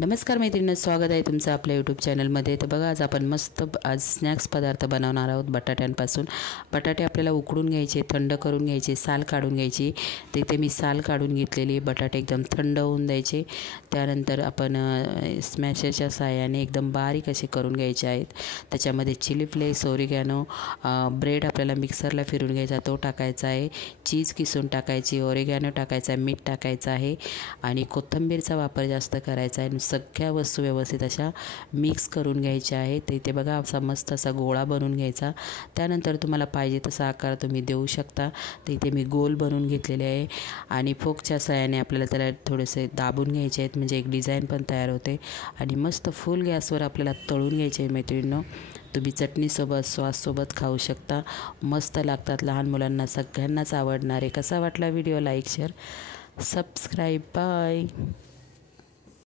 नमस्कार मैत्रिणी, स्वागत आहे तुमचं आपल्या यूट्यूब चॅनलमध्ये। तर बघा, आज आपण मस्त स्नॅक्स पदार्थ बनवणार आहोत बटाट्यांपासून। बटाटे आपल्याला उकडून घ्यायचे, थंड करून घ्यायचे, साल काढून घ्यायची। तर इथे मी साल काढून घेतलेली, बटाटे एकदम थंड होऊन द्यायचे। त्यानंतर आपण स्मॅशरच्या साहाय्याने एकदम बारीक असे करून घ्यायचे आहेत। त्याच्यामध्ये चिली फ्लेक्स, ओरिगॅनो, ब्रेड आपल्याला मिक्सरला फिरून घ्यायचा, तो टाकायचा आहे। चीज किसून टाकायची, ओरिगॅनो टाकायचा आहे, मीठ टाकायचं आहे आणि कोथिंबीरचा वापर जास्त करायचा आहे। सगळ्या वस्तू व्यवस्थित अशा मिक्स करून घ्यायच्या आहेत। तर इथे बघा, असा मस्त असा गोळा बनवून घ्यायचा। त्यानंतर तुम्हाला पाहिजे तसा आकार तुम्ही देऊ शकता। तर इथे मी गोल बनवून घेतलेले आहे आणि फोकच्या साहाय्याने आपल्याला त्याला थोडेसे दाबून घ्यायचे आहेत, म्हणजे एक डिझाईन पण तयार होते आणि मस्त फुल गॅसवर आपल्याला तळून घ्यायचे आहे। मैत्रिणींनो, तुम्ही चटणीसोबत, सॉससोबत खाऊ शकता, मस्त लागतात। लहान मुलांना सगळ्यांनाच आवडणार आहे। कसा वाटला video? Like, share, subscribe. Bye.